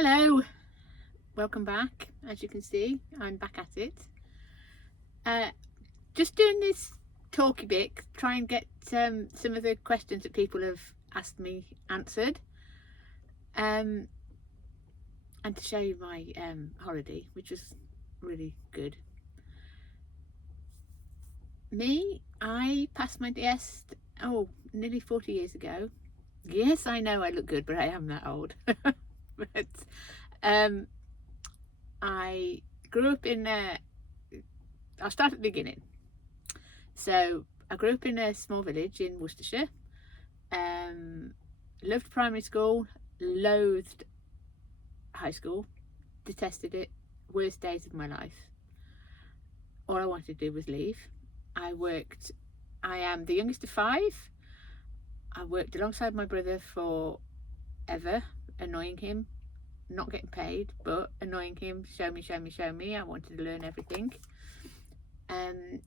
Hello, welcome back. As you can see, I'm back at it. Just doing this talky bit, try and get some of the questions that people have asked me answered, and to show you my holiday, which was really good. I passed my DS nearly 40 years ago. Yes, I know I look good, but I am that old. But I grew up in I'll start at the beginning. So I grew up in a small village in Worcestershire. Loved primary school, loathed high school, detested it, worst days of my life. All I wanted to do was leave. I am the youngest of five. I worked alongside my brother forever, annoying him, not getting paid, but annoying him, show me. I wanted to learn everything. And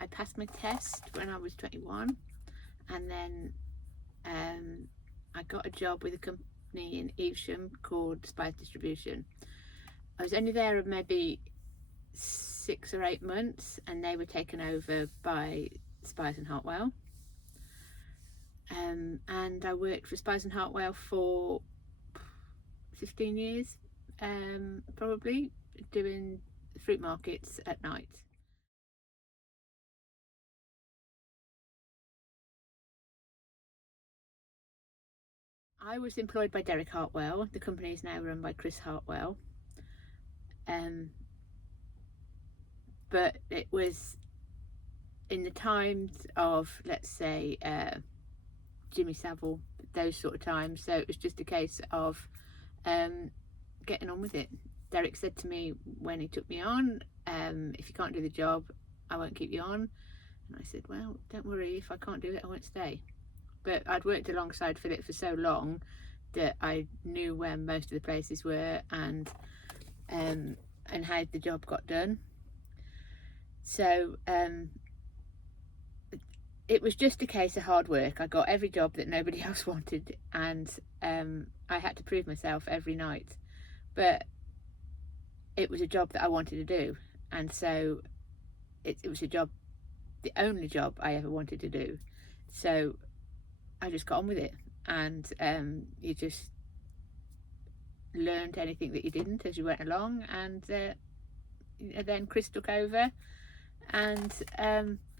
I passed my test when I was 21, and then I got a job with a company in Evesham called Spice Distribution. I was only there maybe 6 or 8 months, and they were taken over by Spice and Hartwell. And I worked for Spice and Hartwell for 15 years, probably, doing fruit markets at night. I was employed by Derek Hartwell. The company is now run by Chris Hartwell. But it was in the times of, let's say, Jimmy Savile, those sort of times. So it was just a case of getting on with it. Derek said to me when he took me on, if you can't do the job, I won't keep you on. And I said, well, don't worry, if I can't do it, I won't stay. But I'd worked alongside Philip for so long that I knew where most of the places were and how the job got done. So it was just a case of hard work. I got every job that nobody else wanted, and I had to prove myself every night. But it was a job that I wanted to do, and so it was a job, the only job I ever wanted to do. So I just got on with it, and you just learned anything that you didn't as you went along, and then Chris took over, and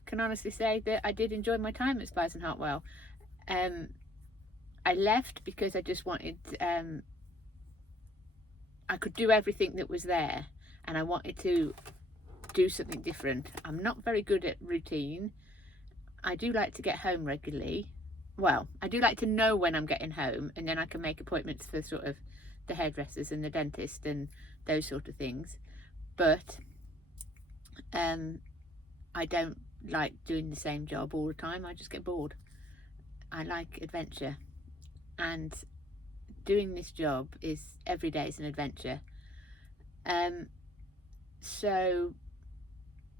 can honestly say that I did enjoy my time at Spice and Hartwell. I left because I just wanted, I could do everything that was there, and I wanted to do something different. I'm not very good at routine. I do like to get home regularly. Well, I do like to know when I'm getting home, and then I can make appointments for sort of the hairdressers and the dentist and those sort of things. But I don't like doing the same job all the time. I just get bored. I like adventure, and doing this job is every day is an adventure. So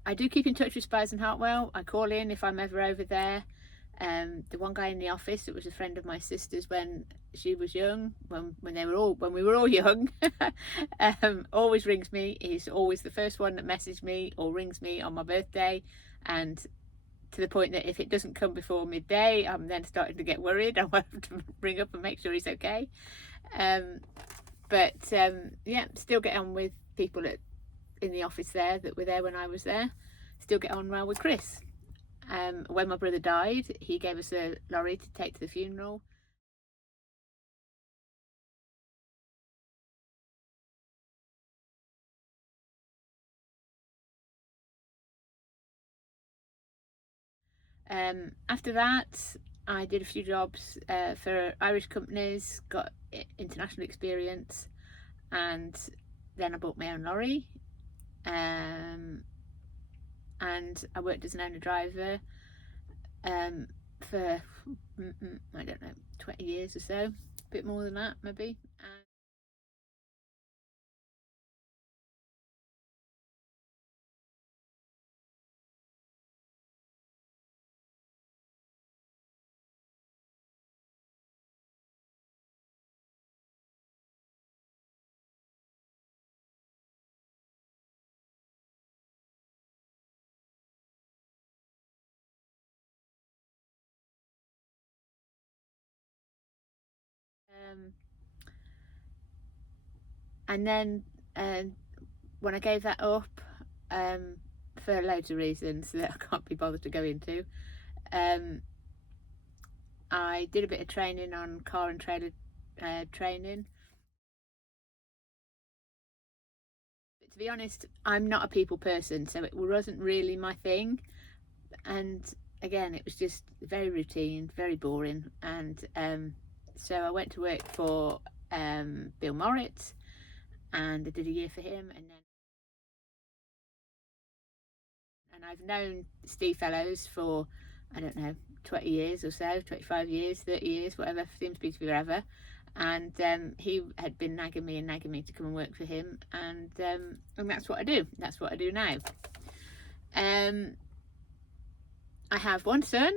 I do keep in touch with Spice and Hartwell. I call in if I'm ever over there. The one guy in the office that was a friend of my sister's when she was young, when we were all young, always rings me. He's always the first one that messages me or rings me on my birthday, and to the point that if it doesn't come before midday, I'm then starting to get worried. I want to ring up and make sure he's okay. But yeah, still get on with people in the office there that were there when I was there. Still get on well with Chris. When my brother died, he gave us a lorry to take to the funeral. After that, I did a few jobs for Irish companies, got international experience, and then I bought my own lorry. And I worked as an owner driver for I don't know, 20 years or so, a bit more than that maybe. And then when I gave that up, for loads of reasons that I can't be bothered to go into, I did a bit of training on car and trailer training. But to be honest, I'm not a people person, so it wasn't really my thing. And again, it was just very routine, very boring. And so I went to work for Bill Moritz, and I did a year for him, and I've known Steve Fellows for, I don't know, 20 years or so, 25 years, 30 years, whatever, seems to be forever. And he had been nagging me to come and work for him, and that's what I do. That's what I do now. I have one son.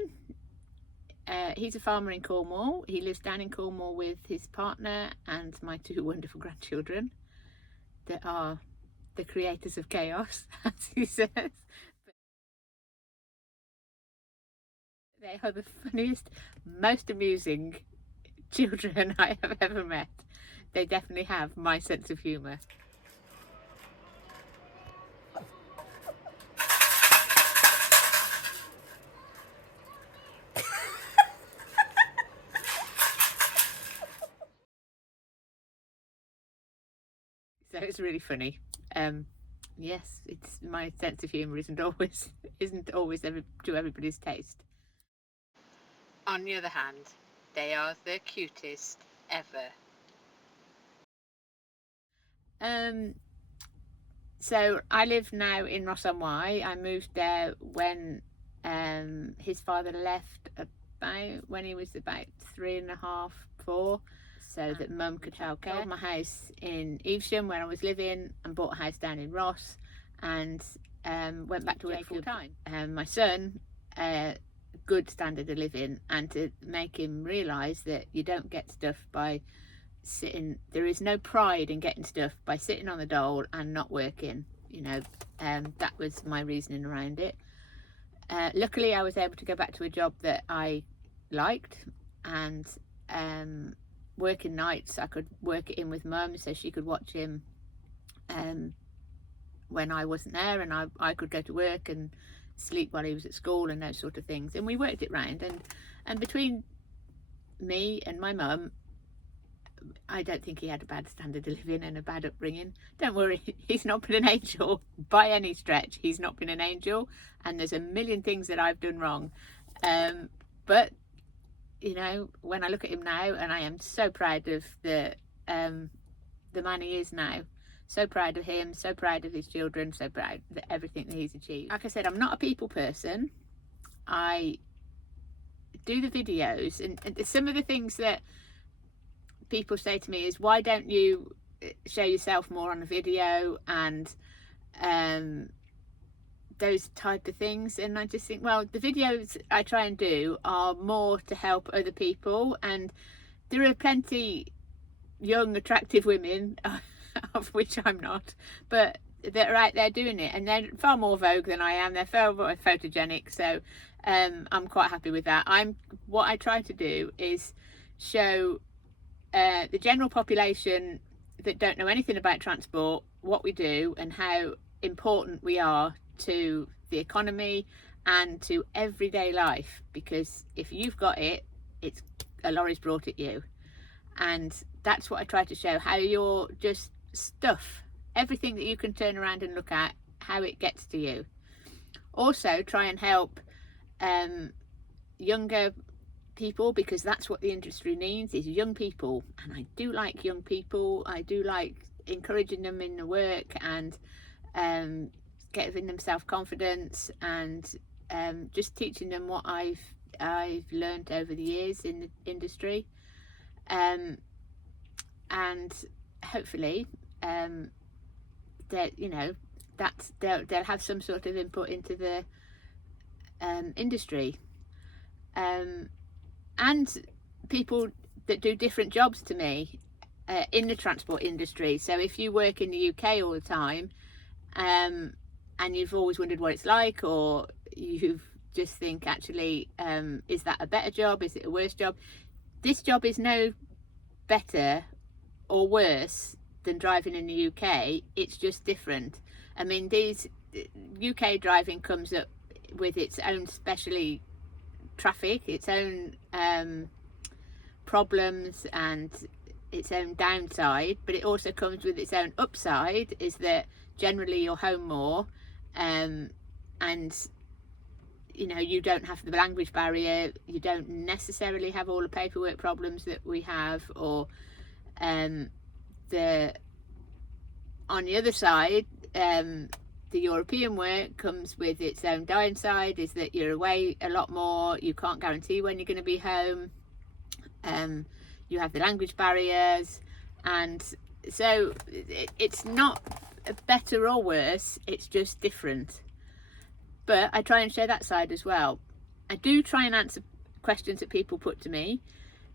He's a farmer in Cornwall. He lives down in Cornwall with his partner and my 2 wonderful grandchildren that are the creators of chaos, as he says. They are the funniest, most amusing children I have ever met. They definitely have my sense of humour. So it's really funny. Yes, it's my sense of humour isn't always to everybody's taste. On the other hand, they are the cutest ever. So I live now in Ross-on-Wye. I moved there when his father left when he was about 3.5, 4, so that mum could childcare. I sold my house in Evesham where I was living and bought a house down in Ross, and went back to work full time. My son, good standard of living, and to make him realise that you don't get stuff by sitting. There is no pride in getting stuff by sitting on the dole and not working, you know. That was my reasoning around it. Luckily I was able to go back to a job that I liked, and working nights I could work it in with mum so she could watch him when I wasn't there, and I could go to work and sleep while he was at school and those sort of things, and we worked it round. And between me and my mum, I don't think he had a bad standard of living and a bad upbringing. Don't worry, he's not been an angel by any stretch. He's not been an angel, and there's a million things that I've done wrong. But you know, when I look at him now, and I am so proud of the man he is now. So proud of him, so proud of his children, so proud of everything that he's achieved. Like I said, I'm not a people person. I do the videos, and some of the things that people say to me is, why don't you show yourself more on a video, and those type of things. And I just think, well, the videos I try and do are more to help other people, and there are plenty young attractive women of which I'm not, but they're out there doing it, and they're far more vogue than I am. They're far more photogenic, so I'm quite happy with that. What I try to do is show the general population that don't know anything about transport what we do and how important we are to the economy and to everyday life, because if you've got it, it's a lorry's brought it you. And that's what I try to show, how you're just stuff, everything that you can turn around and look at, how it gets to you. Also try and help younger people, because that's what the industry needs, is young people. And I do like young people. I do like encouraging them in the work, and giving them self-confidence, and just teaching them what I've learned over the years in the industry, and hopefully that, you know, that's they'll have some sort of input into the industry, and people that do different jobs to me in the transport industry. So if you work in the UK all the time, and you've always wondered what it's like, or you just think, actually, is that a better job, is it a worse job? This job is no better or worse than driving in the UK. It's just different. I mean, these UK driving comes up with its own specially traffic, its own problems and its own downside, but it also comes with its own upside, is that generally you're home more, and you know, you don't have the language barrier, you don't necessarily have all the paperwork problems that we have, or on the other side, the European work comes with its own downside, is that you're away a lot more, you can't guarantee when you're going to be home, you have the language barriers, and so it's not better or worse, it's just different. But I try and share that side as well. I do try and answer questions that people put to me.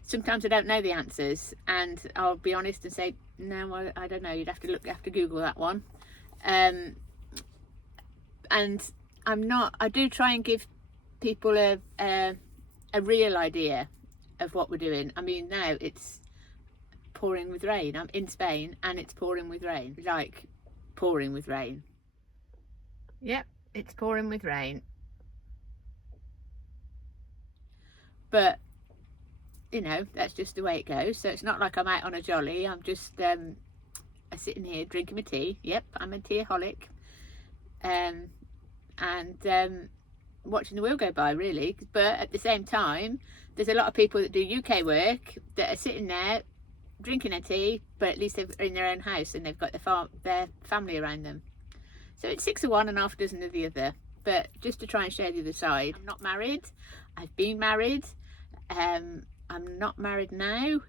Sometimes I don't know the answers, and I'll be honest and say, no, I don't know, you'd have to Google that one. And I do try and give people a real idea of what we're doing. I mean, now it's pouring with rain. I'm in Spain and it's pouring with rain, like pouring with rain. Yep, it's pouring with rain. But you know, that's just the way it goes. So it's not like I'm out on a jolly. I'm just sitting here drinking my tea. Yep, I'm a teaholic. And watching the wheel go by, really. But at the same time, there's a lot of people that do UK work that are sitting there drinking their tea, but at least they're in their own house and they've got their family around them. So it's 6 of one and half a dozen of the other. But just to try and share the other side, I'm not married. I've been married. I'm not married now.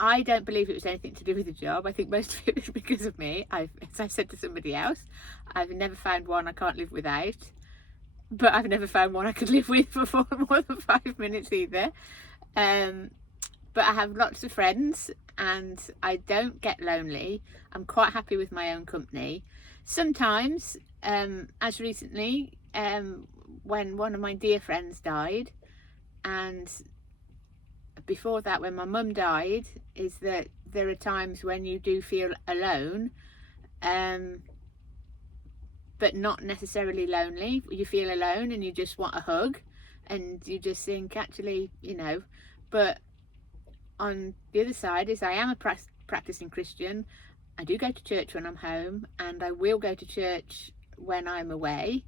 I don't believe it was anything to do with the job. I think most of it was because of me. As I said to somebody else, I've never found one I can't live without, but I've never found one I could live with for more than 5 minutes either. But I have lots of friends and I don't get lonely. I'm quite happy with my own company. Sometimes, as recently, when one of my dear friends died, and before that when my mum died, is that there are times when you do feel alone, but not necessarily lonely. You feel alone and you just want a hug, and you just think, actually, you know. But on the other side is I am a practicing Christian. I do go to church when I'm home, and I will go to church when I'm away,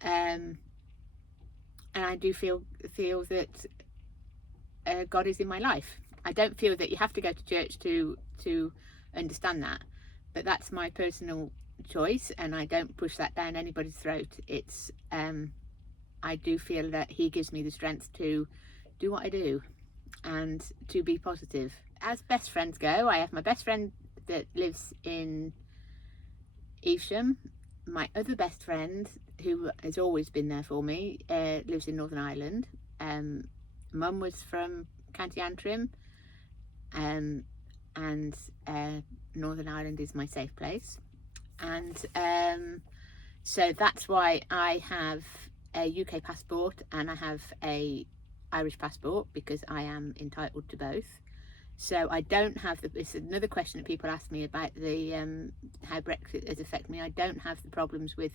and I do feel that God is in my life. I don't feel that you have to go to church to understand that, but that's my personal choice, and I don't push that down anybody's throat. It's I do feel that He gives me the strength to do what I do and to be positive. As best friends go, I have my best friend that lives in Evesham. My other best friend, who has always been there for me, lives in Northern Ireland. Mum was from County Antrim, and Northern Ireland is my safe place, and so that's why I have a UK passport and I have a Irish passport, because I am entitled to both. So I don't have it's another question that people ask me about the how Brexit has affected me. I don't have the problems with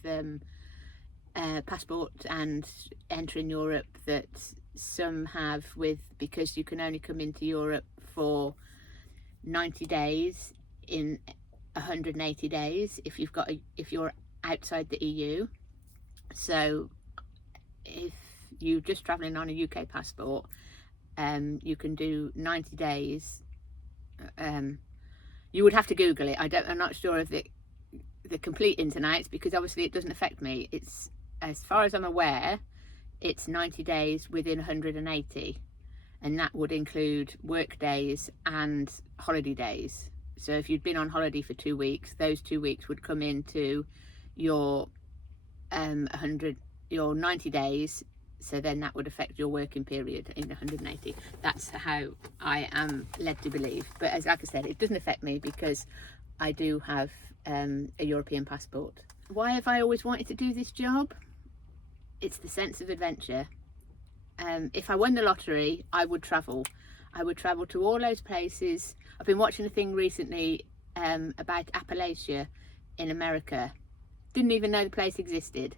passport and entering Europe that some have, because you can only come into Europe for 90 days in 180 days if you're outside the EU. So if you're just traveling on a UK passport, you can do 90 days. You would have to Google it. I'm not sure of the complete ins and outs, because obviously it doesn't affect me. It's, as far as I'm aware, it's 90 days within 180, and that would include work days and holiday days. So if you'd been on holiday for 2 weeks, those 2 weeks would come into your 90 days. So then that would affect your working period in 180. That's how I am led to believe. But like I said, it doesn't affect me because I do have a European passport. Why have I always wanted to do this job? It's the sense of adventure. if I won the lottery, I would travel. I would travel to all those places. I've been watching a thing recently about Appalachia in America. Didn't even know the place existed,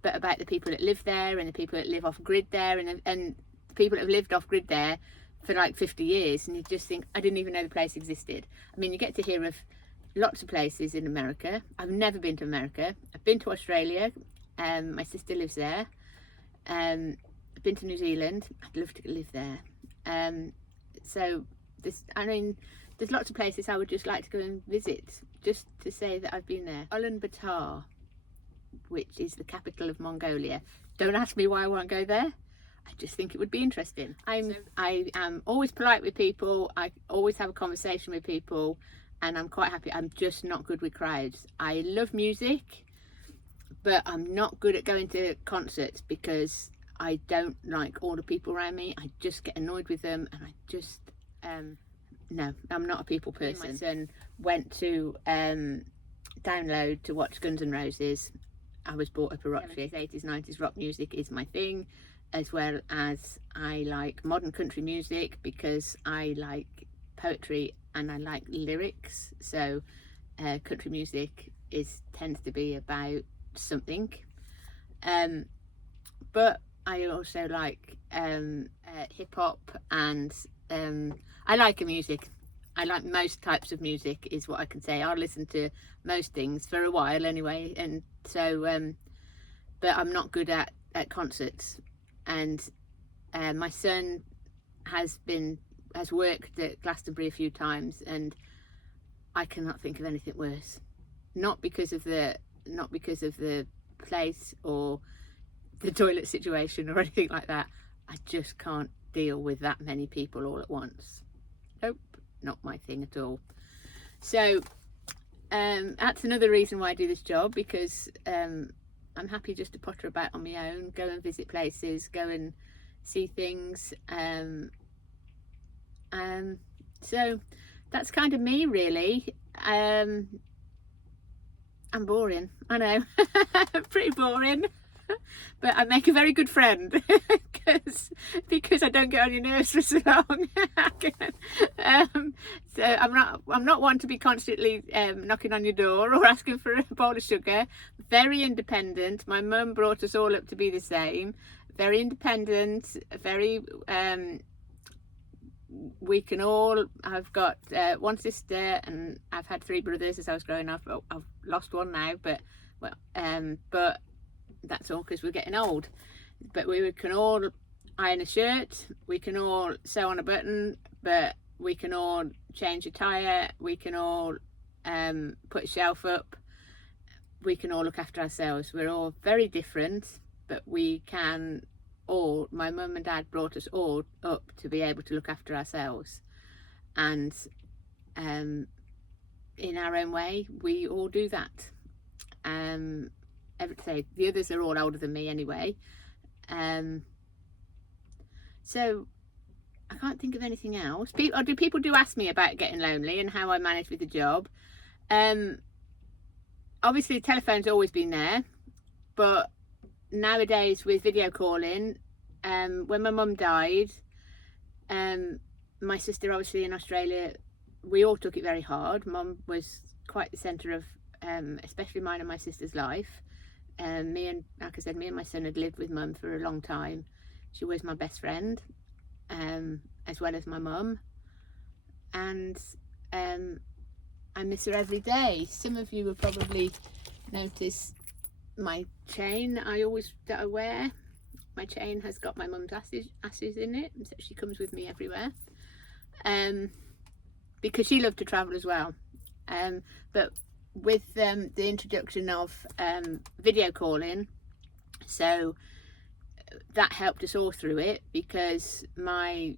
but about the people that live there and the people that live off grid there, and the people that have lived off grid there for like 50 years, and you just think, I didn't even know the place existed. I mean, you get to hear of lots of places in America. I've never been to America. I've been to Australia. My sister lives there. I've been to New Zealand. I'd love to live there. So there's lots of places I would just like to go and visit, just to say that I've been there. Ulaanbaatar, which is the capital of Mongolia. Don't ask me why I won't go there. I just think it would be interesting. I am always polite with people. I always have a conversation with people, and I'm quite happy. I'm just not good with crowds. I love music, but I'm not good at going to concerts because I don't like all the people around me. I just get annoyed with them, and I just no, I'm not a people person. My son went to Download to watch Guns N' Roses. I was brought up a rock chick. 80s, 90s rock music is my thing, as well as I like modern country music because I like poetry and I like lyrics. So country music tends to be about something. But I also like hip hop, and I like music. I like most types of music, is what I can say. I'll listen to most things for a while anyway, and so but I'm not good at concerts. And my son has worked at Glastonbury a few times, and I cannot think of anything worse. Not because of the place or the toilet situation or anything like that. I just can't deal with that many people all at once. Nope, not my thing at all. So that's another reason why I do this job, because I'm happy just to potter about on my own, go and visit places, go and see things. So that's kind of me, really. I'm boring, I know. Pretty boring. But I make a very good friend because I don't get on your nerves for so long. So I'm not one to be constantly knocking on your door or asking for a bowl of sugar. Very independent. My mum brought us all up to be the same. Very independent. Very we can all. I've got one sister, and I've had 3 brothers as I was growing up. I've lost one now, but that's all because we're getting old. But we can all iron a shirt, we can all sew on a button, but we can all change a tyre, we can all put a shelf up, we can all look after ourselves. We're all very different, but we can all, my mum and dad brought us all up to be able to look after ourselves, and in our own way we all do that. Say the others are all older than me anyway, so I can't think of anything else. People do ask me about getting lonely and how I manage with the job. Obviously the telephone's always been there, but nowadays with video calling, when my mum died, my sister obviously in Australia, we all took it very hard. Mum was quite the centre of especially mine and my sister's life. Like I said, me and my son had lived with mum for a long time. She was my best friend, as well as my mum, and I miss her every day. Some of you will probably notice my chain that I wear. My chain has got my mum's ashes in it, so she comes with me everywhere, because she loved to travel as well. But with the introduction of video calling, so that helped us all through it, because my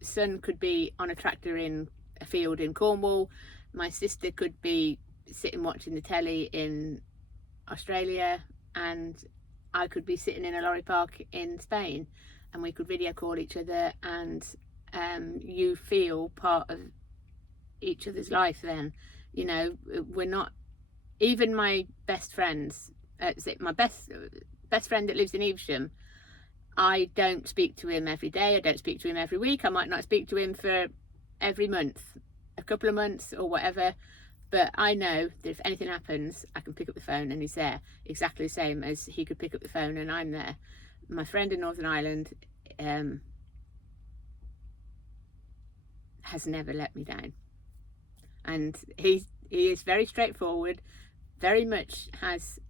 son could be on a tractor in a field in Cornwall, my sister could be sitting watching the telly in Australia, and I could be sitting in a lorry park in Spain, and we could video call each other, and you feel part of each other's life then. You know, we're not, even my best friends, my best friend that lives in Evesham, I don't speak to him every day. I don't speak to him every week. I might not speak to him for every month, a couple of months or whatever. But I know that if anything happens, I can pick up the phone and he's there, exactly the same as he could pick up the phone and I'm there. My friend in Northern Ireland has never let me down. And he is very straightforward, very much has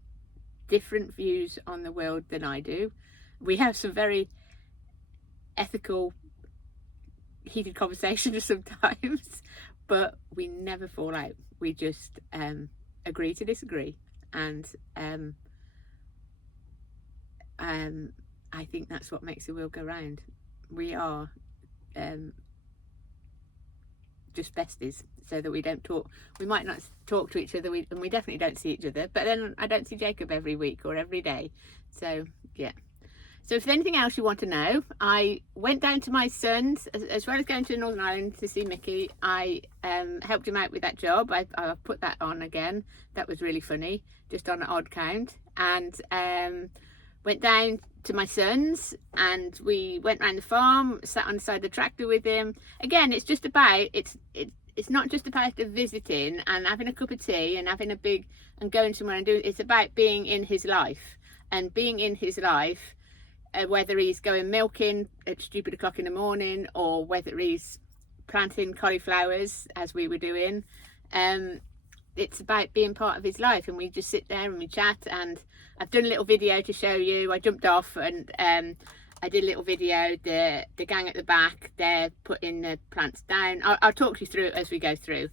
different views on the world than I do. We have some very ethical, heated conversations sometimes, but we never fall out. We just agree to disagree. And I think that's what makes the world go round. We are just besties, so that we don't talk. We might not talk to each other, and we definitely don't see each other, but then I don't see Jacob every week or every day. So yeah. So if there's anything else you want to know, I went down to my son's, as well as going to Northern Ireland to see Mickey. I helped him out with that job. I put that on again. That was really funny, just on an odd count. And went down to my son's and we went around the farm, sat on the side of the tractor with him. Again, it's just about, it's not just about the visiting and having a cup of tea and having a big, and going somewhere and doing, it's about being in his life. And being in his life, whether he's going milking at stupid o'clock in the morning or whether he's planting cauliflowers as we were doing, it's about being part of his life. And we just sit there and we chat, and I've done a little video to show you. I jumped off and I did a little video. The gang at the back, they're putting the plants down. I'll talk you through it as we go through.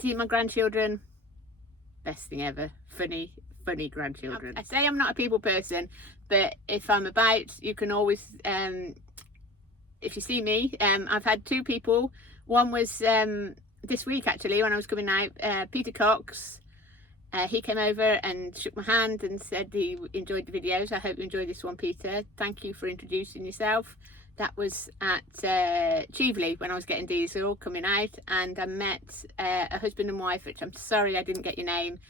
See my grandchildren, best thing ever. Funny grandchildren. I say I'm not a people person, but if I'm about, you can always, if you see me, I've had two people. One was this week actually, when I was coming out, Peter Cox. He came over and shook my hand and said he enjoyed the videos. I hope you enjoyed this one, Peter. Thank you for introducing yourself. That was at Cheveley when I was getting diesel coming out, and I met a husband and wife, which I'm sorry I didn't get your name,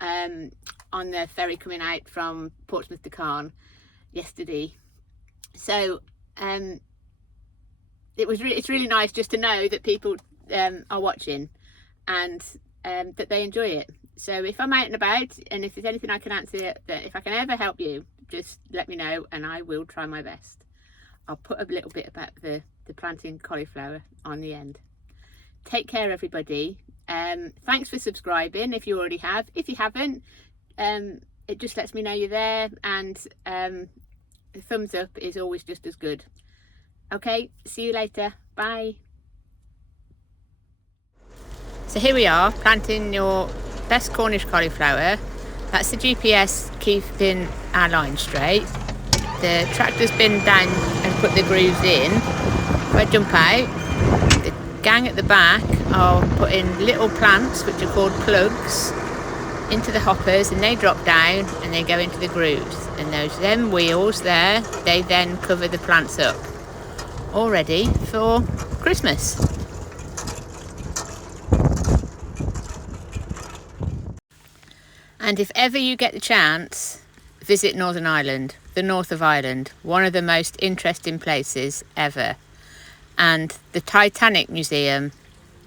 on the ferry coming out from Portsmouth to Cairn yesterday. So it's really nice just to know that people are watching and that they enjoy it. So if I'm out and about, and if there's anything I can answer, that if I can ever help you, just let me know and I will try my best. I'll put a little bit about the planting cauliflower on the end. Take care, everybody. Thanks for subscribing if you already have. If you haven't, it just lets me know you're there, and the thumbs up is always just as good. Okay, see you later. Bye. So here we are, planting your best Cornish cauliflower. That's the GPS keeping our line straight. The tractor's been down and put the grooves in. If I jump out, the gang at the back are putting little plants, which are called plugs, into the hoppers, and they drop down and they go into the grooves. And them wheels there, they then cover the plants up, all ready for Christmas. And if ever you get the chance, visit Northern Ireland, the north of Ireland, one of the most interesting places ever. And the Titanic Museum,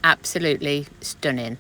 absolutely stunning.